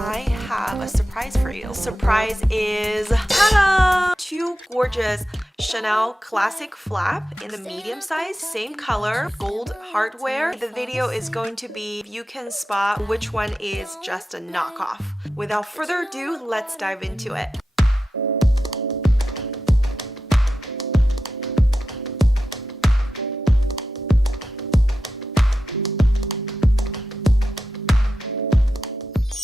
I have a surprise for you. The surprise is, ta-da! Two gorgeous Chanel classic flap in the medium size, same color, gold hardware. The video is going to be, you can spot which one is just a knockoff. Without further ado, let's dive into it.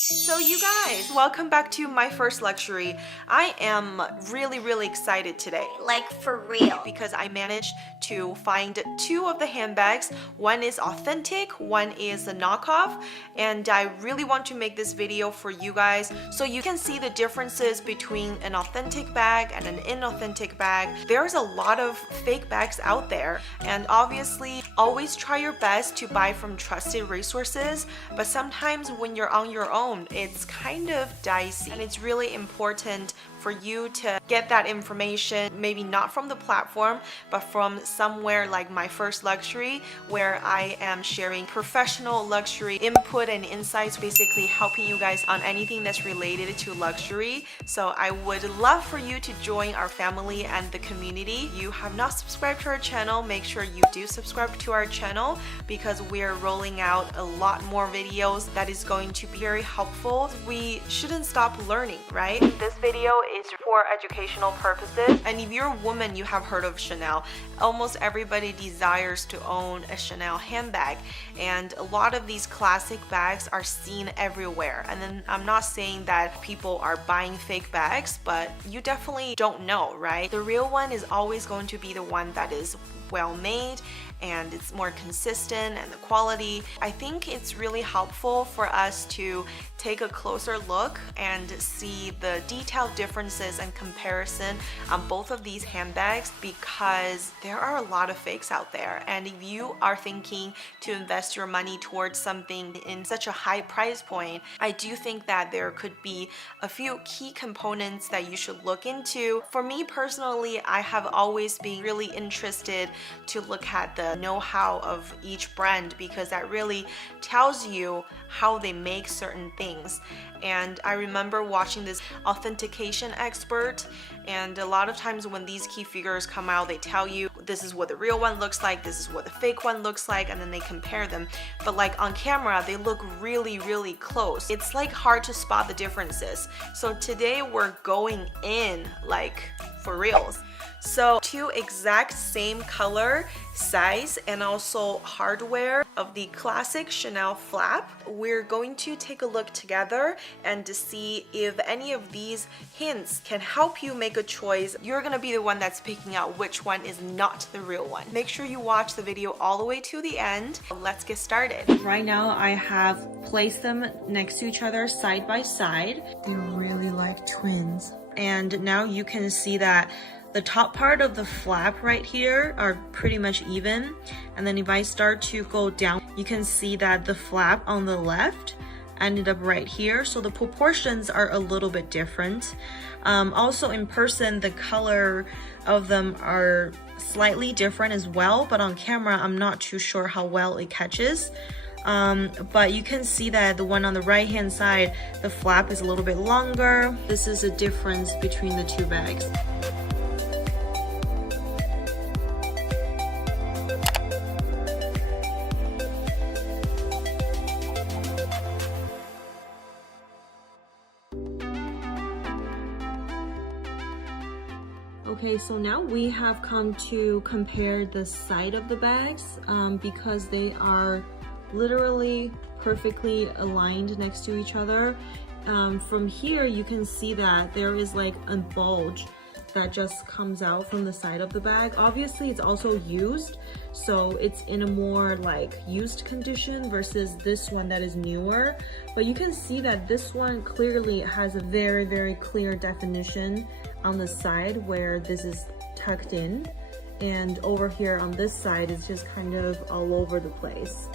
So you guys, welcome back to My First Luxury. I am really excited today. Like for real. Because I managed to find two of the handbags. One is authentic, one is a knockoff, and I really want to make this video for you guys so you can see the differences between an authentic bag and an inauthentic bag. There's a lot of fake bags out there, and obviously always try your best to buy from trusted resources, but sometimes when you're on your own, it's kind of dicey, and it's really important for you to get that information, maybe not from the platform, but from somewhere like My First Luxury, where I am sharing professional luxury input and insights, basically helping you guys on anything that's related to luxury. So I would love for you to join our family and the community. If you have not subscribed to our channel, make sure you do subscribe to our channel, because we're rolling out a lot more videos that is going to be very helpful. We shouldn't stop learning, right? This video is for educational purposes, and if you're a woman, you have heard of Chanel. Almost everybody desires to own a Chanel handbag, and a lot of these classic bags are seen everywhere. And then I'm not saying that people are buying fake bags, but you definitely don't know, right? The real one is always going to be the one that is well made and it's more consistent, and the quality. I think it's really helpful for us to take a closer look and see the detailed differences and comparison on both of these handbags, because there are a lot of fakes out there. And if you are thinking to invest your money towards something in such a high price point, I do think that there could be a few key components that you should look into. For me personally, I have always been really interested to look at the know-how of each brand, because that really tells you how they make certain things. And I remember watching this authentication expert, and a lot of times when these key figures come out, they tell you this is what the real one looks like, this is what the fake one looks like, and then they compare them. But like on camera, they look really close. It's like hard to spot the differences. So today we're going in like for reals. So two exact same color, size, and also hardware of the classic Chanel flap. We're going to take a look together and to see if any of these hints can help you make a choice. You're gonna be the one that's picking out which one is not the real one. Make sure you watch the video all the way to the end. Let's get started. Right now I have placed them next to each other side by side. They're really like twins. And now you can see that the top part of the flap right here are pretty much even, and then if I start to go down, you can see that the flap on the left ended up right here, so the proportions are a little bit different. Also in person, the color of them are slightly different as well, but on camera I'm not too sure how well it catches. But you can see that the one on the right hand side, the flap is a little bit longer. This is a difference between the two bags. Okay, so now we have come to compare the side of the bags, because they are literally perfectly aligned next to each other. From here you can see that there is like a bulge that just comes out from the side of the bag. Obviously it's also used, so it's in a more like used condition versus this one that is newer, but you can see that this one clearly has a very clear definition on the side where this is tucked in, and over here on this side it's just kind of all over the place.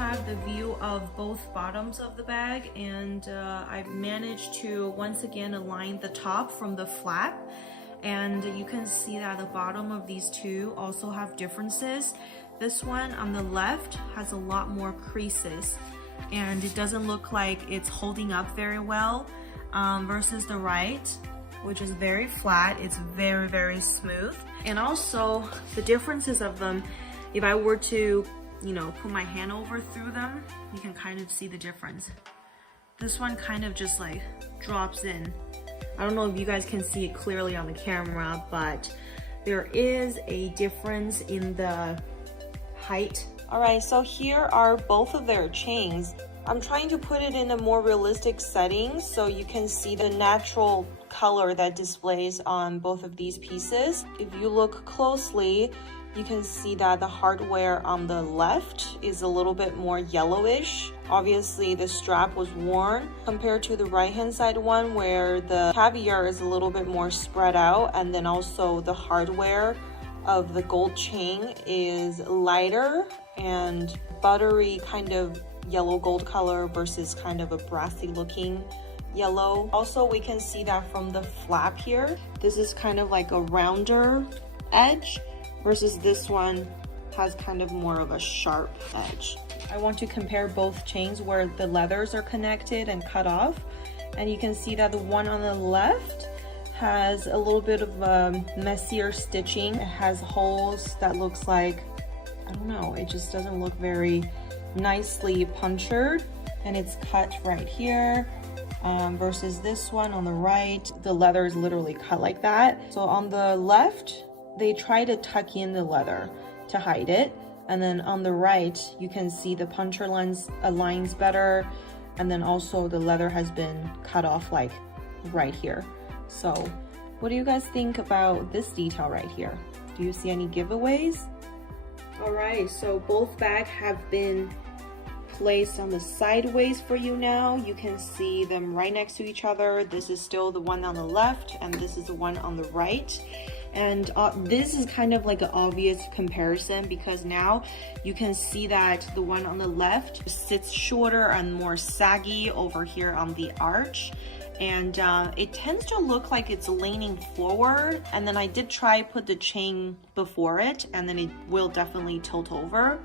have the view of both bottoms of the bag, and I've managed to once again align the top from the flap. And you can see that the bottom of these two also have differences. This one on the left has a lot more creases, and it doesn't look like it's holding up very well, versus the right, which is very flat. It's very, very smooth. And also the differences of them, if I were to, you know, put my hand over through them, you can kind of see the difference. This one kind of just like drops in. I don't know if you guys can see it clearly on the camera, but there is a difference in the height. All right, so here are both of their chains. I'm trying to put it in a more realistic setting so you can see the natural color that displays on both of these pieces. If you look closely, you can see that the hardware on the left is a little bit more yellowish. Obviously, the strap was worn compared to the right-hand side one where the caviar is a little bit more spread out, and then also the hardware of the gold chain is lighter and buttery kind of yellow gold color versus kind of a brassy looking yellow. Also, we can see that from the flap here. This is kind of like a rounder edge versus this one has kind of more of a sharp edge. I want to compare both chains where the leathers are connected and cut off, and you can see that the one on the left has a little bit of messier stitching. It has holes that looks like, I don't know, it just doesn't look very nicely punctured, and it's cut right here, versus this one on the right, the leather is literally cut like that. So on the left, they try to tuck in the leather to hide it, and then on the right you can see the puncture lines aligns better, and then also the leather has been cut off like right here. So what do you guys think about this detail right here? Do you see any giveaways? All right, so both bags have been placed on the sideways for you now. You can see them right next to each other. This is still the one on the left, and this is the one on the right. And this is kind of like an obvious comparison because now you can see that the one on the left sits shorter and more saggy over here on the arch, and it tends to look like it's leaning forward. And then I did try put the chain before it, and then it will definitely tilt over.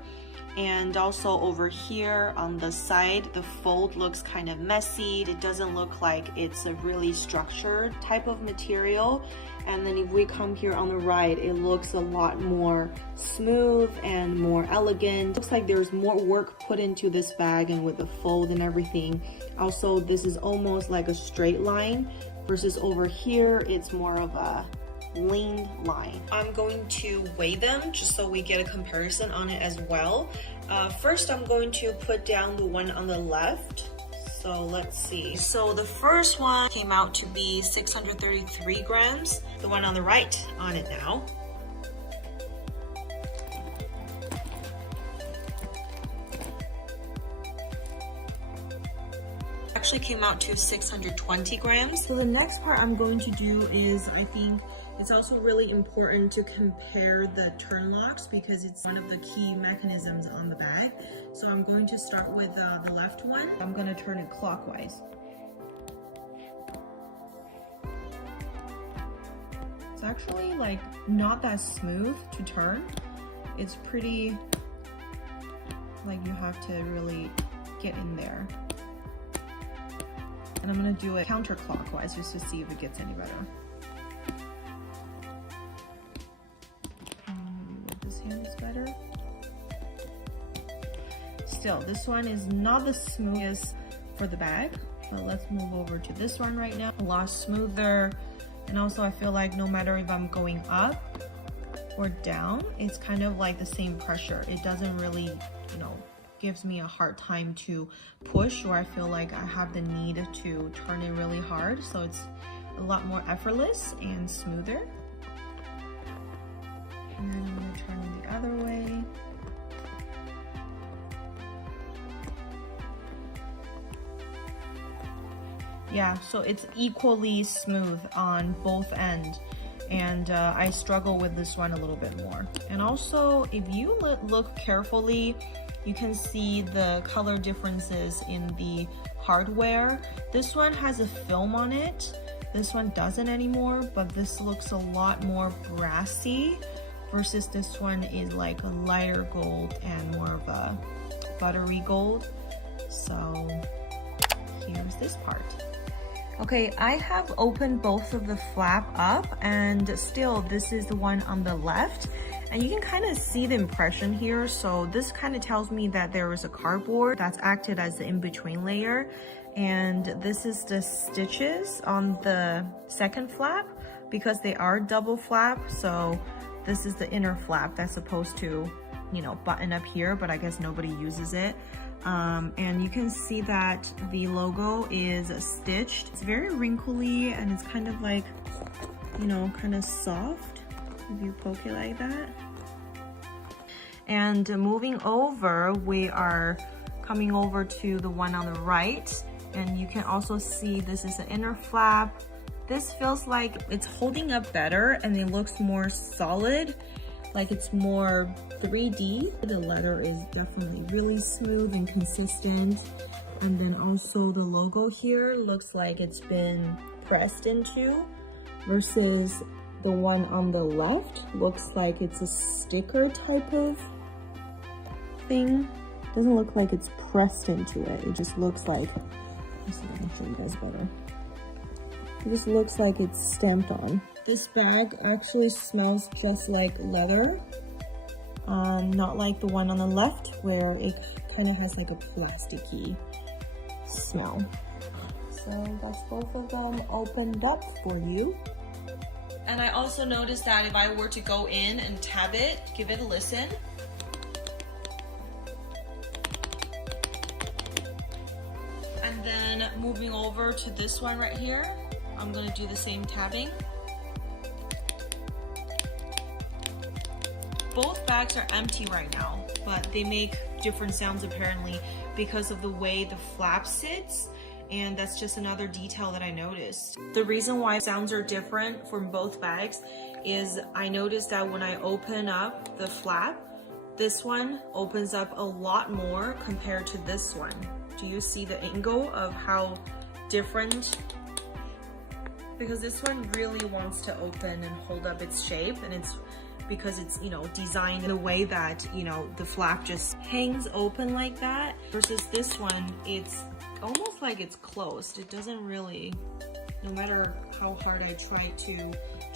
And also over here on the side, the fold looks kind of messy. It doesn't look like it's a really structured type of material. And then if we come here on the right, it looks a lot more smooth and more elegant. Looks like there's more work put into this bag, and with the fold and everything. Also, this is almost like a straight line versus over here, it's more of a lean line. I'm going to weigh them just so we get a comparison on it as well. First, I'm going to put down the one on the left. So let's see. So the first one came out to be 633 grams. The one on the right on it now. Actually came out to 620 grams. So the next part I'm going to do is, I think it's also really important to compare the turn locks because it's one of the key mechanisms on the bag. So I'm going to start with the left one. I'm going to turn it clockwise. It's actually like not that smooth to turn. It's pretty, like you have to really get in there. And I'm going to do it counterclockwise just to see if it gets any better. Better. Still, this one is not the smoothest for the bag, but let's move over to this one right now. A lot smoother, and also I feel like no matter if I'm going up or down, it's kind of like the same pressure. It doesn't really, you know, gives me a hard time to push, or I feel like I have the need to turn it really hard, so it's a lot more effortless and smoother. And then I'm going to turn it the other way. Yeah, so it's equally smooth on both ends, and I struggle with this one a little bit more. And also, if you look carefully, you can see the color differences in the hardware. This one has a film on it. This one doesn't anymore, but this looks a lot more brassy versus this one is like a lighter gold and more of a buttery gold. So here's this part. Okay, I have opened both of the flap up, and still this is the one on the left, and you can kind of see the impression here. So this kind of tells me that there is a cardboard that's acted as the in-between layer, and this is the stitches on the second flap because they are double flap. So this is the inner flap that's supposed to, you know, button up here, but I guess nobody uses it. And you can see that the logo is stitched. It's very wrinkly and it's kind of like, you know, kind of soft if you poke it like that. And moving over, we are coming over to the one on the right, and you can also see this is an inner flap. This feels like it's holding up better and it looks more solid, like it's more 3D. The leather is definitely really smooth and consistent. And then also the logo here looks like it's been pressed into, versus the one on the left looks like it's a sticker type of thing. Doesn't look like it's pressed into it. It just looks like, let's see if I can show you guys better. It just looks like it's stamped on. This bag actually smells just like leather, not like the one on the left where it kind of has like a plasticky smell. So that's both of them opened up for you. And I also noticed that if I were to go in and tab it, give it a listen. And then moving over to this one right here, I'm gonna do the same tabbing. Both bags are empty right now, but they make different sounds apparently because of the way the flap sits, and that's just another detail that I noticed. The reason why sounds are different from both bags is I noticed that when I open up the flap, this one opens up a lot more compared to this one. Do you see the angle of how different? Because this one really wants to open and hold up its shape, and it's because it's, you know, designed in a way that, you know, the flap just hangs open like that, versus this one, it's almost like it's closed. It doesn't really, no matter how hard I try to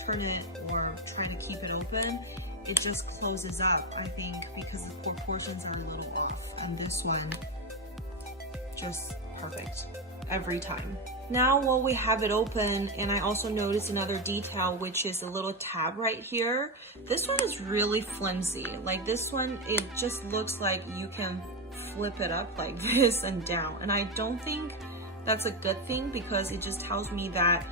turn it or try to keep it open, it just closes up, I think, because the proportions are a little off. And this one, just perfect every time. Now while we have it open, and I also noticed another detail, which is a little tab right here. This one is really flimsy. Like this one, it just looks like you can flip it up like this and down. And I don't think that's a good thing, because it just tells me that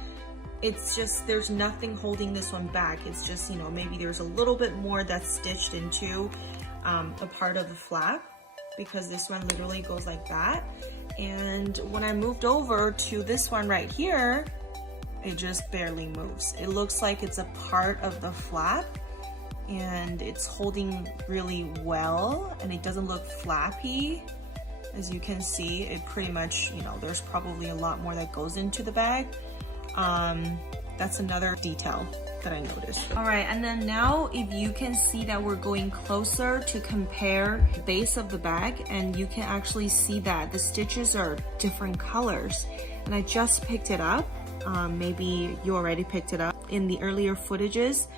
it's just, there's nothing holding this one back. It's just, you know, maybe there's a little bit more that's stitched into a part of the flap, because this one literally goes like that. And when I moved over to this one right here, it just barely moves. It looks like it's a part of the flap, and it's holding really well, and it doesn't look flappy. As you can see, it pretty much, you know, there's probably a lot more that goes into the bag. That's another detail that I noticed. All right, and then now if you can see that we're going closer to compare the base of the bag, and you can actually see that the stitches are different colors. And I just picked it up. Maybe you already picked it up in the earlier footages,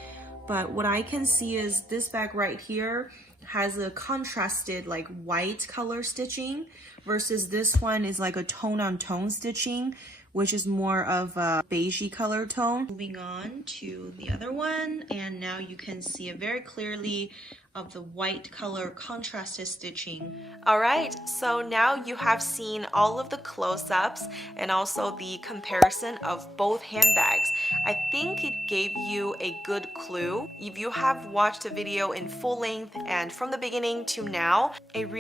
but what I can see is this bag right here has a contrasted like white color stitching, versus this one is like a tone on tone stitching, which is more of a beigey color tone. Moving on to the other one, and now you can see it very clearly of the white color contrasted stitching. All right, so now you have seen all of the close-ups and also the comparison of both handbags. I think it gave you a good clue. If you have watched the video in full length and from the beginning to now, it really